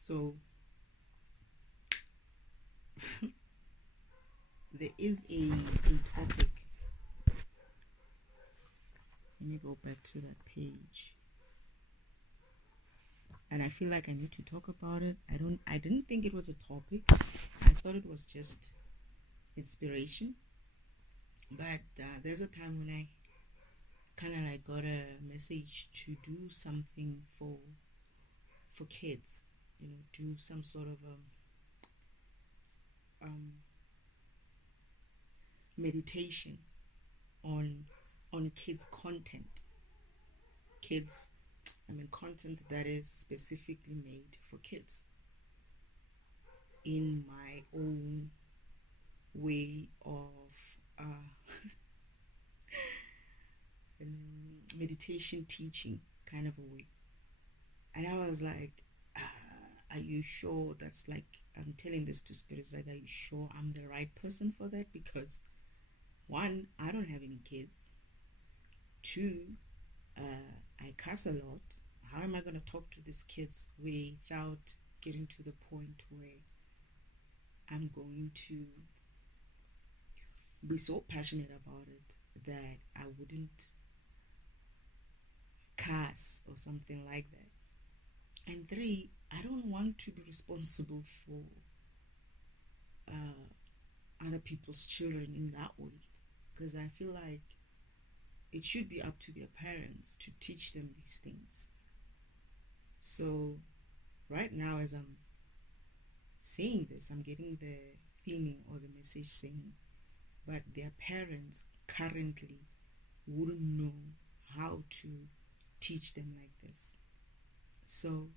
So there is a topic. Let me go back to that page. And I feel like I need to talk about it. I didn't think it was a topic. I thought it was just inspiration. But there's a time when I kind of like got a message to do something for kids, do some sort of meditation on kids content. Content that is specifically made for kids in my own way of meditation teaching kind of a way. And I was like, are you sure that's like, I'm telling this to spirits, like, are you sure I'm the right person for that? Because one, I don't have any kids. Two, I cuss a lot. How am I going to talk to these kids without getting to the point where I'm going to be so passionate about it that I wouldn't cuss or something like that? And three, I don't want to be responsible for other people's children in that way, because I feel like it should be up to their parents to teach them these things. So right now, as I'm saying this, I'm getting the feeling or the message saying, but their parents currently wouldn't know how to teach them like this. So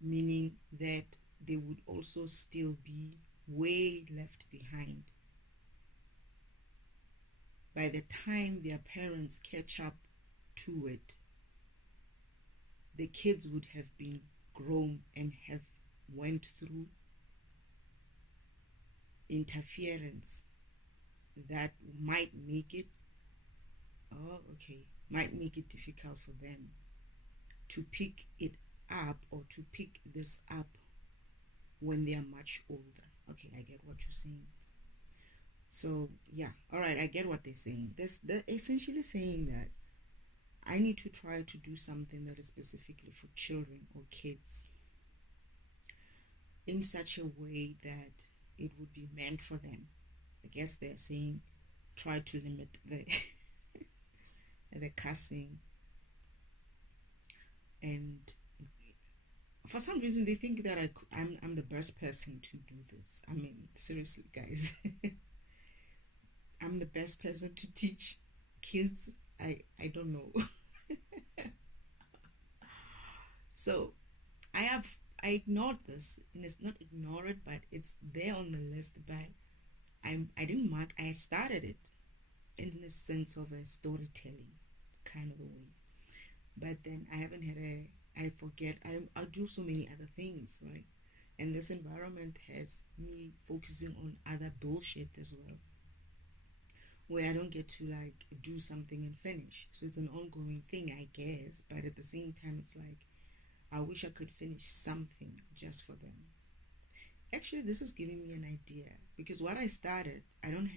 meaning that they would also still be way left behind. By the time their parents catch up to it, the kids would have been grown and have went through interference that might make it difficult for them to pick it up or to pick this up when they are much older. Okay, I get what you're saying. So yeah, all right, I get what they're saying. They're essentially saying that I need to try to do something that is specifically for children or kids in such a way that it would be meant for them. I guess they're saying try to limit the the cussing, and for some reason they think that I'm the best person to do this. I mean, seriously, guys. I'm the best person to teach kids. I don't know. So I ignored this, and it's not ignored, but it's there on the list. But I didn't mark. I started it in the sense of a storytelling kind of a way, but then I haven't had I forget. I do so many other things, right? And this environment has me focusing on other bullshit as well, where I don't get to like do something and finish. So it's an ongoing thing, I guess. But at the same time, it's like I wish I could finish something just for them. Actually, this is giving me an idea, because what I started, I don't.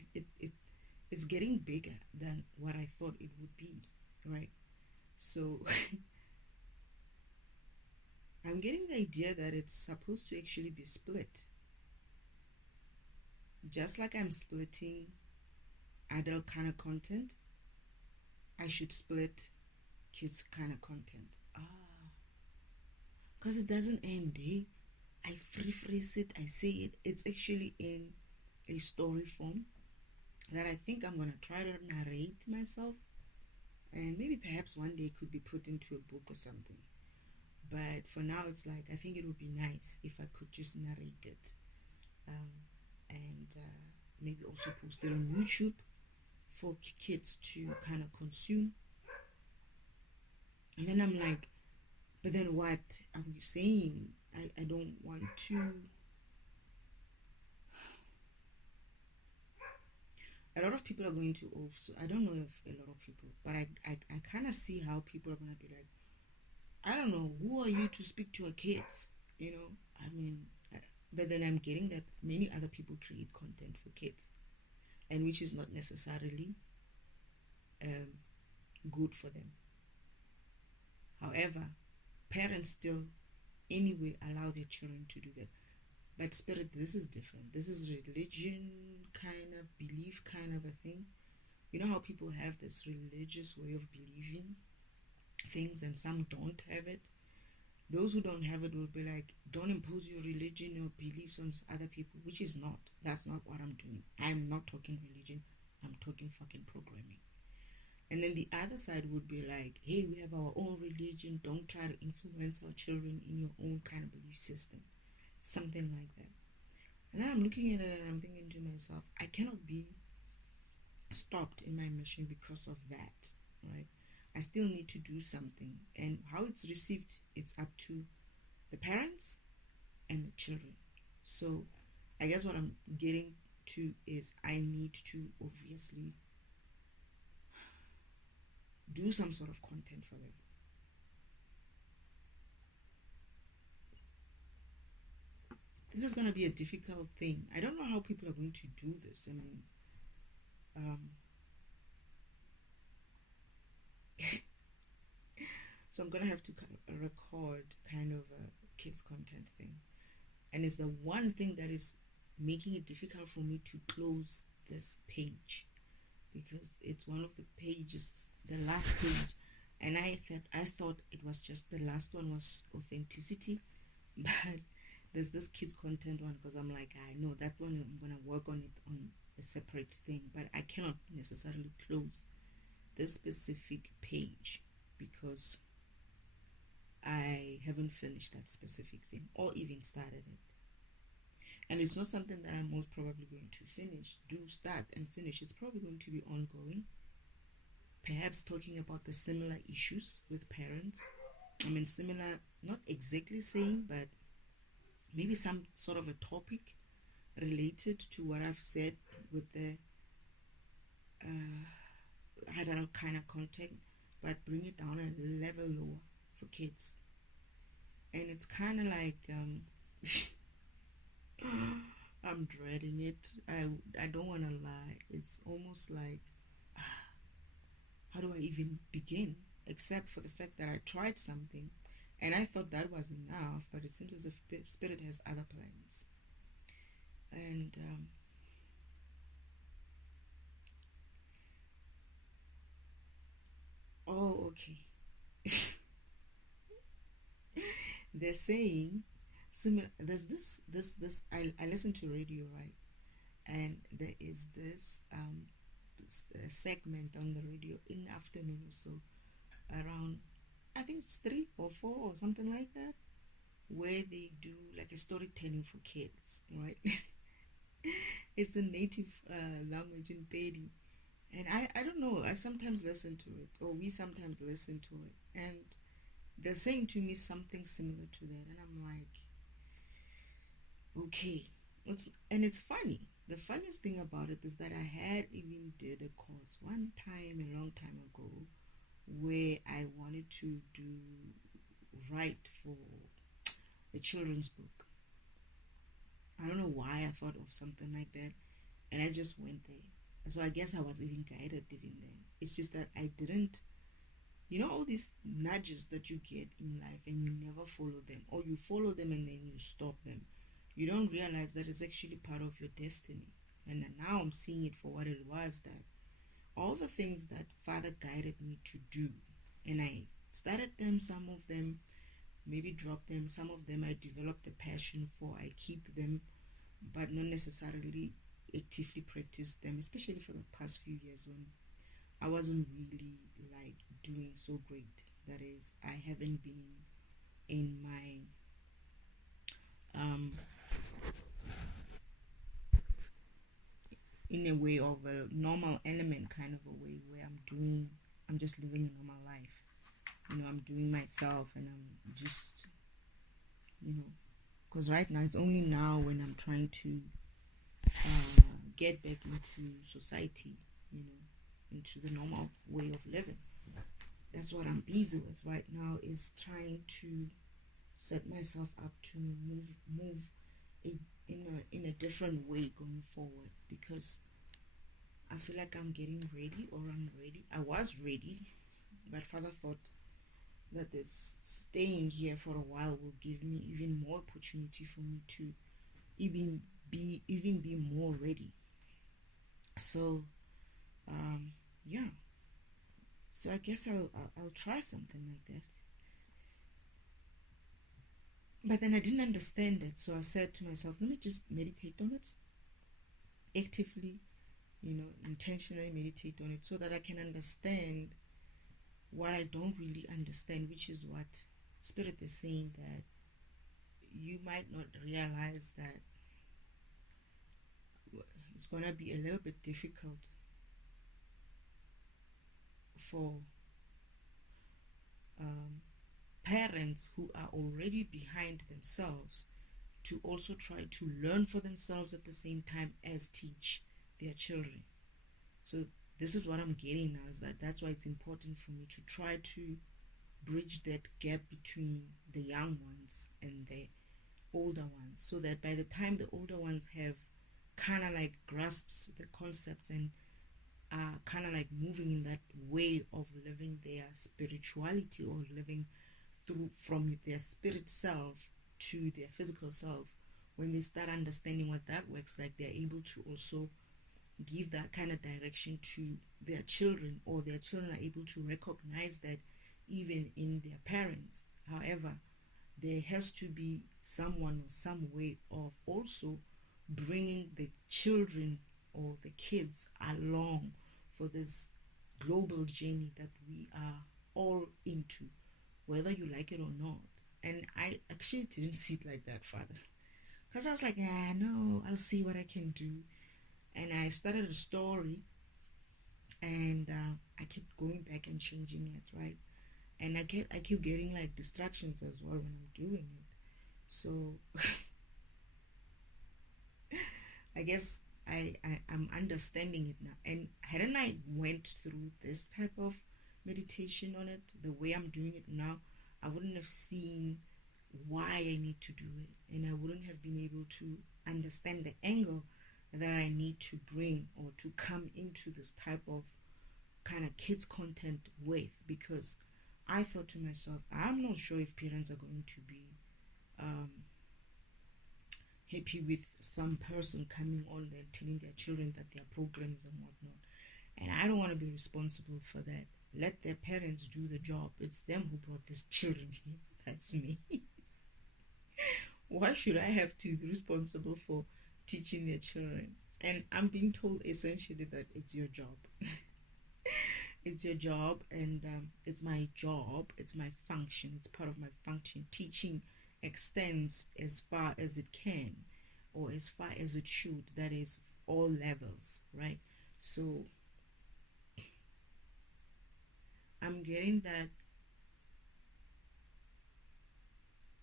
It's getting bigger than what I thought it would be, right? So I'm getting the idea that it's supposed to actually be split. Just like I'm splitting adult kind of content, I should split kids kind of content. Because it doesn't end, eh? I phrase it, I say it. It's actually in a story form that I think I'm going to try to narrate myself. And maybe perhaps one day it could be put into a book or something. But for now, it's like, I think it would be nice if I could just narrate it. And maybe also post it on YouTube for kids to kind of consume. And then I'm like, but then what are we saying? I don't want to. A lot of people are going to so I don't know if a lot of people, but I kind of see how people are going to be like, I don't know, who are you to speak to our kids? you know. I mean, but then I'm getting that many other people create content for kids, and which is not necessarily um, good for them. However, parents still anyway allow their children to do that. But spirit, this is different. This is religion kind of belief kind of a thing. You know how people have this religious way of believing things and some don't have it? Those who don't have it will be like, don't impose your religion or beliefs on other people, which is not. That's not what I'm doing. I'm not talking religion. I'm talking fucking programming. And then the other side would be like, hey, we have our own religion. Don't try to influence our children in your own kind of belief system. Something like that. And then I'm looking at it and I'm thinking to myself, I cannot be stopped in my mission because of that, right? I still need to do something. And how it's received, it's up to the parents and the children. So I guess what I'm getting to is I need to obviously do some sort of content for them. This is going to be a difficult thing. I don't know how people are going to do this. I mean, so I'm going to have to record kind of a kids content thing. And it's the one thing that is making it difficult for me to close this page, because it's one of the pages, the last page, and I thought it was just the last one was authenticity, but there's this kids content one, because I'm like, I know that one, I'm gonna work on it on a separate thing, but I cannot necessarily close this specific page because I haven't finished that specific thing or even started it. And it's not something that I'm most probably going to start and finish. It's probably going to be ongoing. Perhaps talking about the similar issues with parents. I mean, similar, not exactly same, but maybe some sort of a topic related to what I've said with the adult kind of content, but bring it down a level lower for kids. And it's kind of like I'm dreading it. I don't want to lie. It's almost like how do I even begin, except for the fact that I tried something and I thought that was enough, but it seems as if spirit has other plans. And okay. They're saying similar. There's this. I listen to radio, right? And there is this segment on the radio in the afternoon or so, around I think it's 3 or 4 or something like that, where they do like a storytelling for kids, right? It's a native language in Pedi, and I don't know. I sometimes listen to it, or we sometimes listen to it, and they're saying to me something similar to that, and I'm like, okay. It's funny. The funniest thing about it is that I had even did a course one time a long time ago where I wanted to write for a children's book. I don't know why I thought of something like that, and I just went there. So I guess I was even guided even then. It's just that I didn't, all these nudges that you get in life and you never follow them, or you follow them and then you stop them. You don't realize that it's actually part of your destiny. And now I'm seeing it for what it was, that all the things that Father guided me to do, and I started them, some of them maybe dropped them, some of them I developed a passion for, I keep them, but not necessarily actively practice them, especially for the past few years when I wasn't really like doing so great. That is, I haven't been in my in a way of a normal element kind of a way where I'm just living a normal life. I'm doing myself, and I'm just, because right now it's only now when I'm trying to get back into society, into the normal way of living. That's what I'm busy with right now, is trying to set myself up to move in a different way going forward, because I feel like I'm getting ready, or I'm ready. I was ready, but Father thought that this staying here for a while will give me even more opportunity for me to even be more ready. So yeah. So I guess I'll try something like that. But then I didn't understand it, so I said to myself, let me just meditate on it actively, intentionally meditate on it, so that I can understand what I don't really understand, which is what Spirit is saying, that you might not realize that it's gonna be a little bit difficult for parents who are already behind themselves to also try to learn for themselves at the same time as teach their children. So this is what I'm getting now, is that's why it's important for me to try to bridge that gap between the young ones and the older ones, so that by the time the older ones have kind of like grasps the concepts and are kind of like moving in that way of living their spirituality, or living through from their spirit self to their physical self, when they start understanding what that works like, they're able to also give that kind of direction to their children, or their children are able to recognize that even in their parents. However, there has to be someone or some way of also bringing the children or the kids along for this global journey that we are all into, whether you like it or not. And I actually didn't see it like that, Father, because I was like, no, I'll see what I can do. And I started a story, and I kept going back and changing it, right? And I keep getting like distractions as well when I'm doing it. So I guess I'm understanding it now. And hadn't I went through this type of meditation on it the way I'm doing it now, I wouldn't have seen why I need to do it, and I wouldn't have been able to understand the angle that I need to bring, or to come into this type of kind of kids content with, because I thought to myself, I'm not sure if parents are going to be happy with some person coming on there telling their children that they are programs and whatnot. And I don't want to be responsible for that. Let their parents do the job. It's them who brought these children here. That's me. Why should I have to be responsible for teaching their children? And I'm being told essentially that it's your job. It's your job, and it's my job. It's my function. It's part of my function. Teaching extends as far as it can, or as far as it should. That is all levels, right? So I'm getting that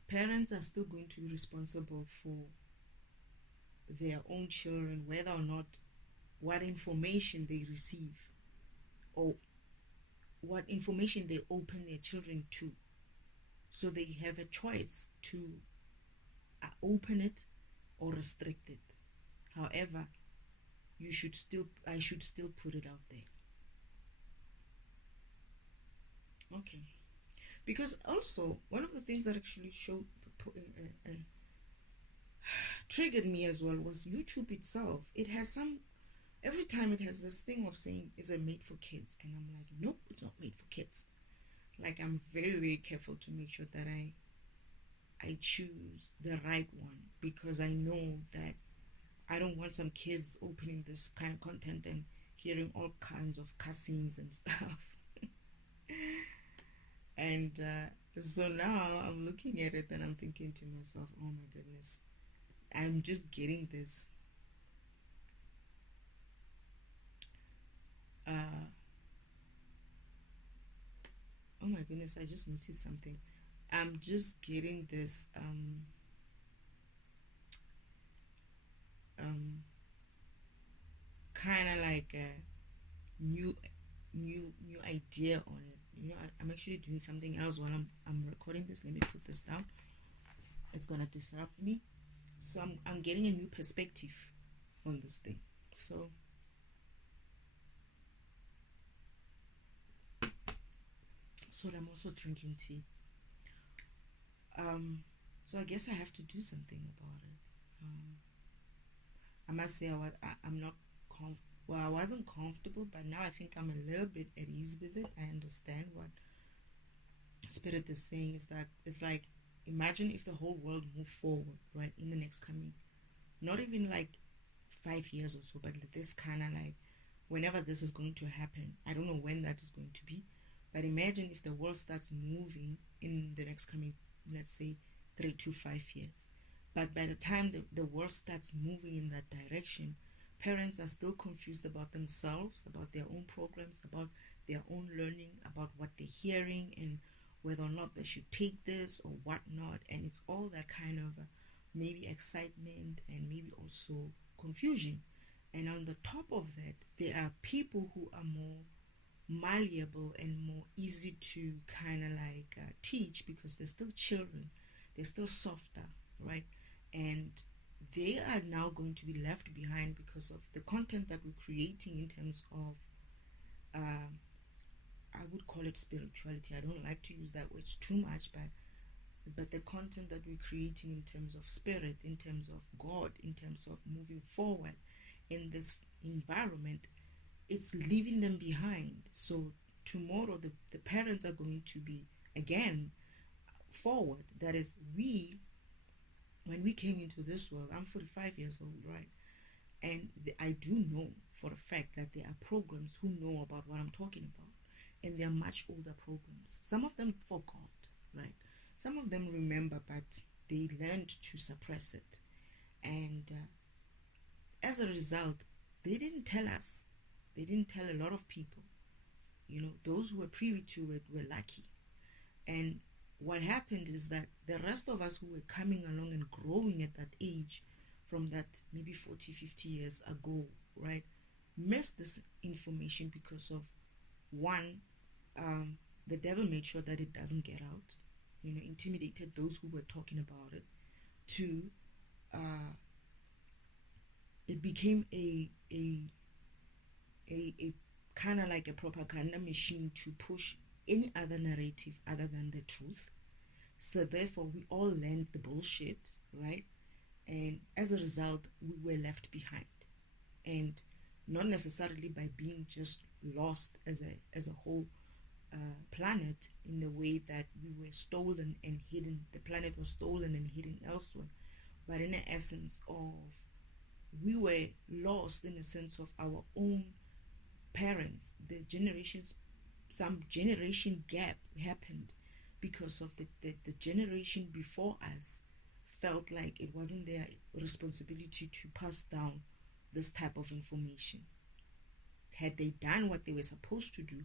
parents are still going to be responsible for their own children, whether or not what information they receive, or what information they open their children to. So they have a choice to open it or restrict it. However, I should still put it out there. Okay. Because also, one of the things that actually triggered me as well was YouTube itself. It has every time it has this thing of saying, is it made for kids? And I'm like, nope, it's not made for kids. Like, I'm very, very careful to make sure that I choose the right one, because I know that I don't want some kids opening this kind of content and hearing all kinds of cussings and stuff. And so now I'm looking at it and I'm thinking to myself, oh my goodness, I'm just getting this oh my goodness, I just noticed something. I'm just getting this kind of like a new idea on it. I'm actually doing something else while I'm recording this. Let me put this down. it's gonna disrupt me. So I'm getting a new perspective on this thing. So I'm also drinking tea. Um, so I guess I have to do something about it. I must say I'm not well, I wasn't comfortable, but now I think I'm a little bit at ease with it. I understand what Spirit is saying is that it's like, imagine if the whole world moved forward, right, in the next coming, not even like 5 years or so, but this kind of like, whenever this is going to happen, I don't know when that is going to be, but imagine if the world starts moving in the next coming, let's say, 3 to 5 years. But by the time the world starts moving in that direction, parents are still confused about themselves, about their own programs, about their own learning, about what they're hearing, and whether or not they should take this or whatnot. And it's all that kind of maybe excitement and maybe also confusion. And on the top of that, there are people who are more malleable and more easy to kind of like teach, because they're still children, they're still softer, right? And they are now going to be left behind because of the content that we're creating in terms of uh, I would call it spirituality. I don't like to use that word too much, but the content that we're creating in terms of spirit, in terms of God, in terms of moving forward in this environment, it's leaving them behind. So tomorrow the parents are going to be again forward. That is, when we came into this world, I'm 45 years old, right? And I do know for a fact that there are programs who know about what I'm talking about, and they're much older programs. Some of them forgot, right? Some of them remember, but they learned to suppress it. And as a result, they didn't tell us. They didn't tell a lot of people. You know, those who were privy to it were lucky. And what happened is that the rest of us who were coming along and growing at that age, from that maybe 40, 50 years ago, right, missed this information because of one, the devil made sure that it doesn't get out, you know, intimidated those who were talking about it. Two, uh, it became a kind of like a propaganda machine to push any other narrative other than the truth. So therefore, we all learned the bullshit, right? And as a result, we were left behind, and not necessarily by being just lost as a whole planet, in the way that we were stolen and hidden. The planet was stolen and hidden elsewhere, but in the essence of, we were lost in the sense of our own parents, the generations, some generation gap happened because of the generation before us felt like it wasn't their responsibility to pass down this type of information. Had they done what they were supposed to do,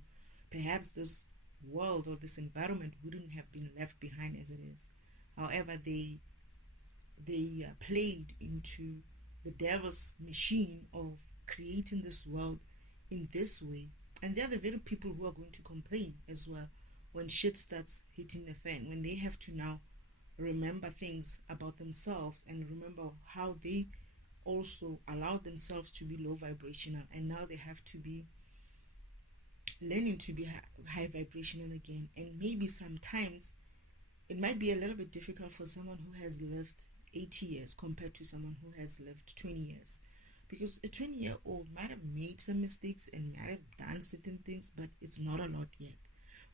perhaps this world or this environment wouldn't have been left behind as it is. However, they played into the devil's machine of creating this world in this way. And they're the very people who are going to complain as well when shit starts hitting the fan, when they have to now remember things about themselves and remember how they also allowed themselves to be low vibrational, and now they have to be learning to be high vibrational again. And maybe sometimes it might be a little bit difficult for someone who has lived 80 years compared to someone who has lived 20 years, because a 20-year-old might have made some mistakes and might have done certain things, but it's not a lot yet.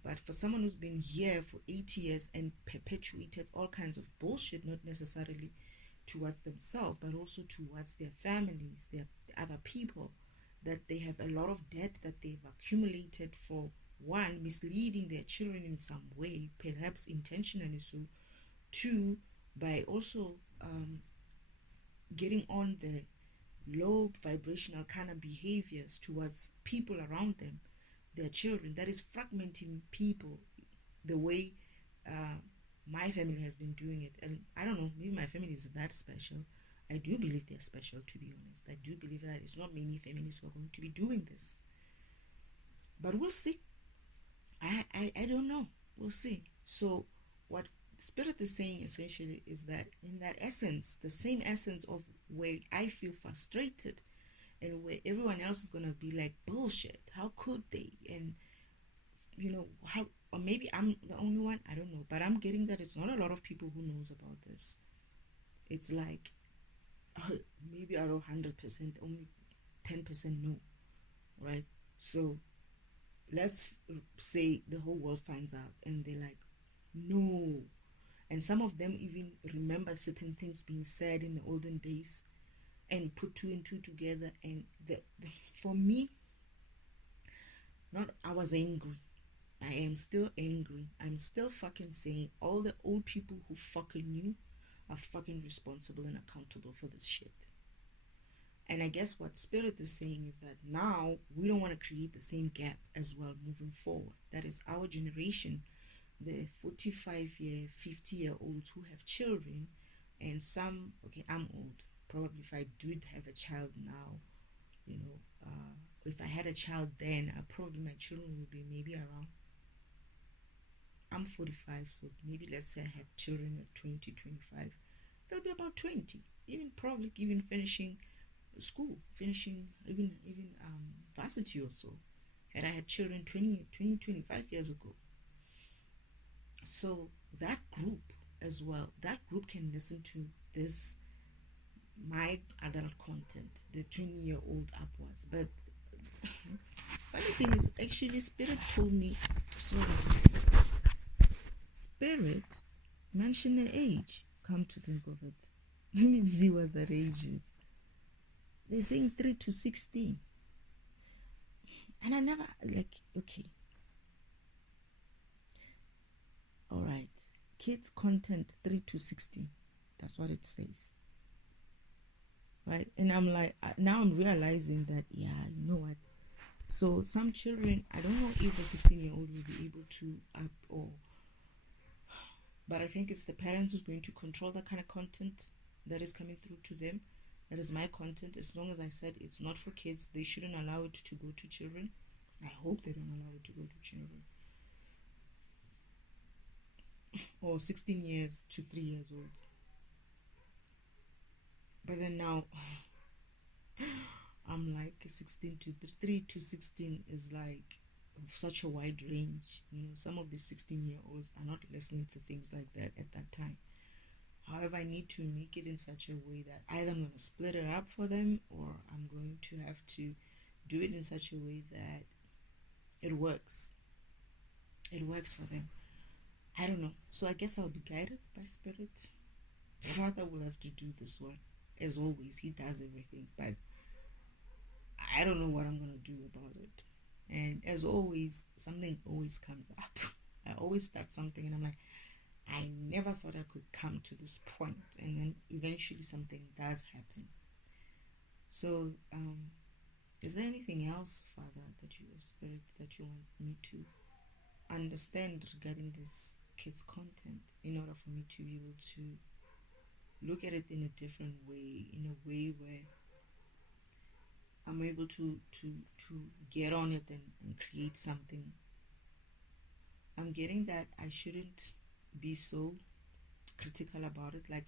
But for someone who's been here for 80 years and perpetuated all kinds of bullshit, not necessarily towards themselves, but also towards their families, their other people, that they have a lot of debt that they've accumulated for, one, misleading their children in some way, perhaps intentionally so. Two, by also getting on the low vibrational kind of behaviors towards people around them, their children, that is fragmenting people the way my family has been doing it. And I don't know, maybe my family is that special. I do believe they're special, to be honest. I do believe that it's not many families who are going to be doing this. But we'll see. I don't know. We'll see. So what Spirit is saying essentially is that in that essence, the same essence of where I feel frustrated and where everyone else is gonna be like bullshit. How could they? And how, or maybe I'm the only one. I don't know, but I'm getting that it's not a lot of people who knows about this. It's like maybe out of 100%, only 10% know, right? So let's say the whole world finds out and they're like, no. And some of them even remember certain things being said in the olden days and put two and two together. And for me, not I was angry. I am still angry. I'm still fucking saying all the old people who fucking knew are fucking responsible and accountable for this shit. And I guess what Spirit is saying is that now we don't want to create the same gap as well moving forward. That is our generation, the 45-year, 50-year-olds who have children, and some, okay, I'm old. Probably if I did have a child now, if I had a child then, probably my children would be maybe around, I'm 45, so maybe let's say I had children at 20, 25. They'll be about 20, even finishing school, finishing even varsity or so. And I had children 20, 25 years ago. So that group as well, that group can listen to this, my adult content, the 20-year-old upwards. But funny thing is, actually, Spirit told me, sorry, Spirit mentioned an age. Come to think of it, let me see what that age is. They're saying 3 to 16. And I never, okay. All right. Kids content 3 to 16. That's what it says. Right? And I'm like, now I'm realizing that, yeah, you know what? So some children, I don't know if a 16-year-old will be able to but I think it's the parents who's going to control the kind of content that is coming through to them. That is my content. As long as I said it's not for kids, they shouldn't allow it to go to children. I hope they don't allow it to go to children. Or 16 years to 3 years old. But then now, I'm like 16 to 3 to 16 is like such a wide range. Some of the 16-year-olds are not listening to things like that at that time. However, I need to make it in such a way that either I'm going to split it up for them, or I'm going to have to do it in such a way that it works. It works for them. I don't know. So I guess I'll be guided by Spirit. Father will have to do this one. As always, he does everything. But I don't know what I'm going to do about it. And as always, something always comes up. I always start something and I'm like, I never thought I could come to this point. And then eventually something does happen. So, is there anything else, Father, that you, Spirit, that you want me to understand regarding this kids' content in order for me to be able to look at it in a different way, in a way where I'm able to get on it and create something? I'm getting that I shouldn't be so critical about it, like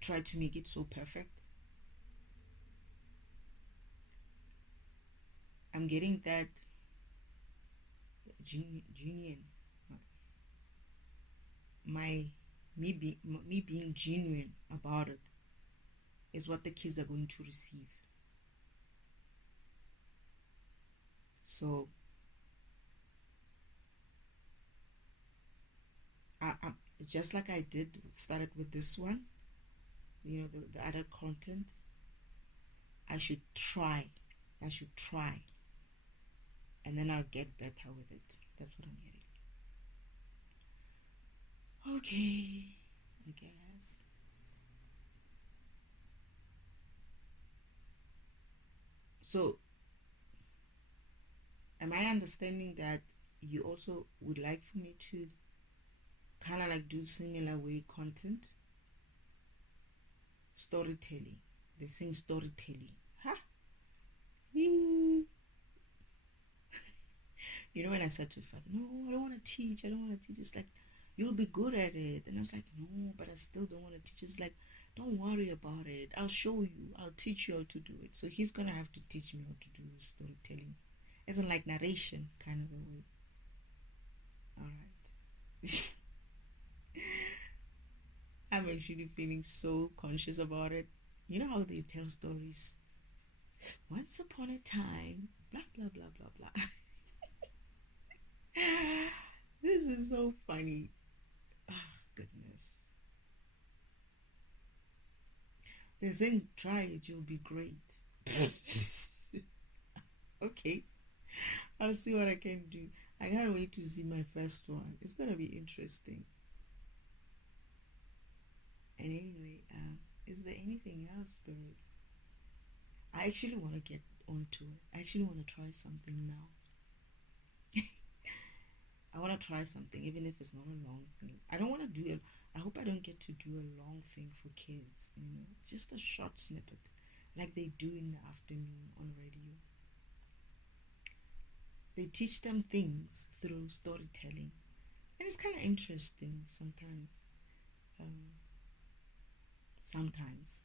try to make it so perfect. I'm getting that genuine, me being genuine about it is what the kids are going to receive. So I just like I started with this one, the other content. I should try, and then I'll get better with it. That's what I'm getting. Okay, I guess. So, am I understanding that you also would like for me to kind of like do similar way content? Storytelling. They're saying storytelling. Huh? When I said to Father, no, I don't want to teach. It's like, You'll be good at it. And I was like, no, but I still don't want to teach. It's like, don't worry about it. I'll show you. I'll teach you how to do it. So he's gonna have to teach me how to do storytelling. As in like narration kind of a way. Alright. I'm actually feeling so conscious about it. You know how they tell stories? Once upon a time, blah blah blah blah blah. This is so funny. Ah, goodness. They're saying try it, you'll be great. Okay, I'll see what I can do. I can't wait to see my first one. It's gonna be interesting. And anyway, is there anything else, Spirit? I actually want to get onto it. I actually want to try something now. I want to try something, even if it's not a long thing. I don't want to do it. I hope I don't get to do a long thing for kids. Just a short snippet, like they do in the afternoon on radio. They teach them things through storytelling, and it's kind of interesting sometimes. Um, sometimes,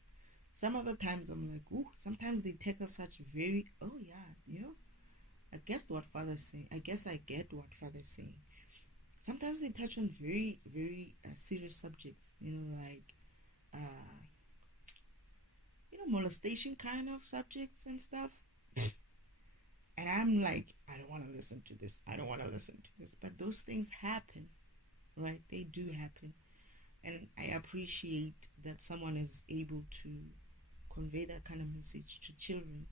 some other times I'm like, ooh. Sometimes they tackle such very, oh yeah, I guess what father's saying. I guess I get what father's saying. Sometimes they touch on very, very serious subjects. Like uh, molestation kind of subjects and stuff. And I'm like, I don't want to listen to this. I don't want to listen to this. But those things happen, right? They do happen. And I appreciate that someone is able to convey that kind of message to children.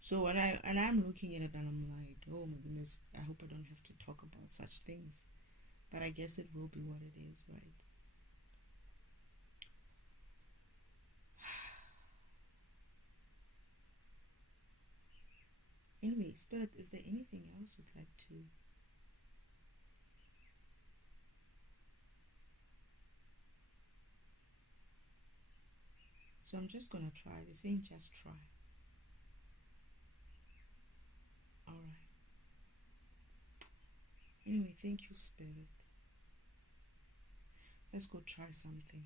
So I'm looking at it and I'm like, oh my goodness, I hope I don't have to talk about such things. But I guess it will be what it is, right? Anyway, Spirit, is there anything else you'd like to? So I'm just gonna try. They're saying just try. All right. Anyway, thank you, Spirit. Let's go try something.